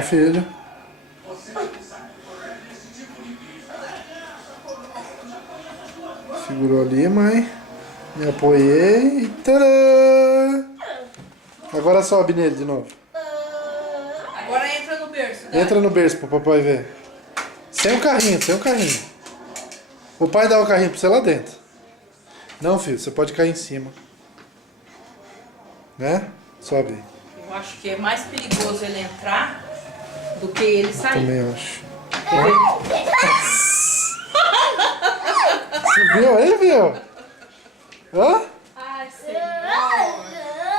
Calma, filho. Segurou ali, mãe. Me apoiei. Tadã! Agora sobe nele de novo. Agora entra no berço. Dá. Entra no berço pro papai ver. Sem o carrinho, sem o carrinho. O pai dá o carrinho pra você lá dentro. Não, filho, você pode cair em cima. Né? Sobe aí. Eu acho que é mais perigoso ele entrar do que ele sair. Também acho. Subiu aí, viu? Hã? Ai, Senhor.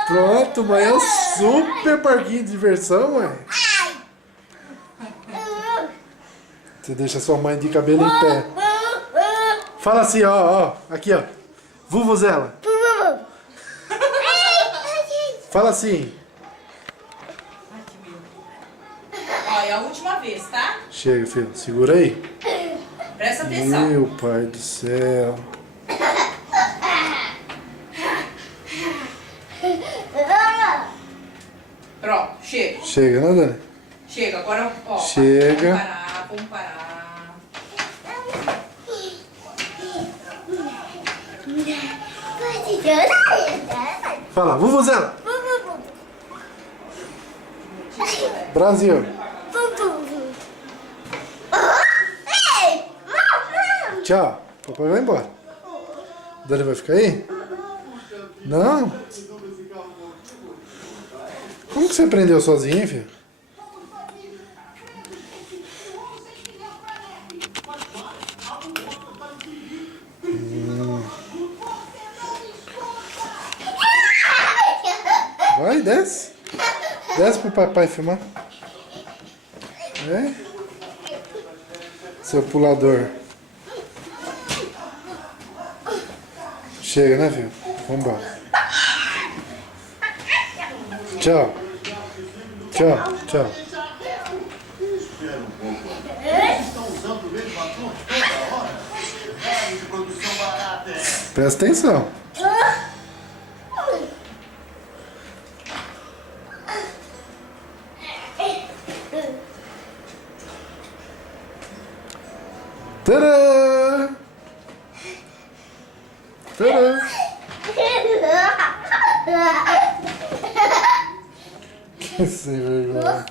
Pronto, mãe. É um super parquinho de diversão, mãe. Você deixa sua mãe de cabelo em pé. Fala assim, ó. Aqui, ó. Vuvuzela. Fala assim. Ai, que medo. Ó, é a última vez, tá? Chega, filho. Segura aí. Presta atenção. Meu pai do céu. Pronto, chega. Chega, né, Dani? Chega, agora, ó. Chega. Vamos parar. Fala, vuvuzela. Brasil. Tchau. Papai vai embora. Dani vai ficar aí? Não? Como que você aprendeu sozinho, hein, filho? Vai, desce. Desce pro papai filmar. É? Seu pulador. Chega, né, filho? Vambora. Tchau. Tchau, tchau. Presta atenção. Tadã! Tadã! Que sem vergonha.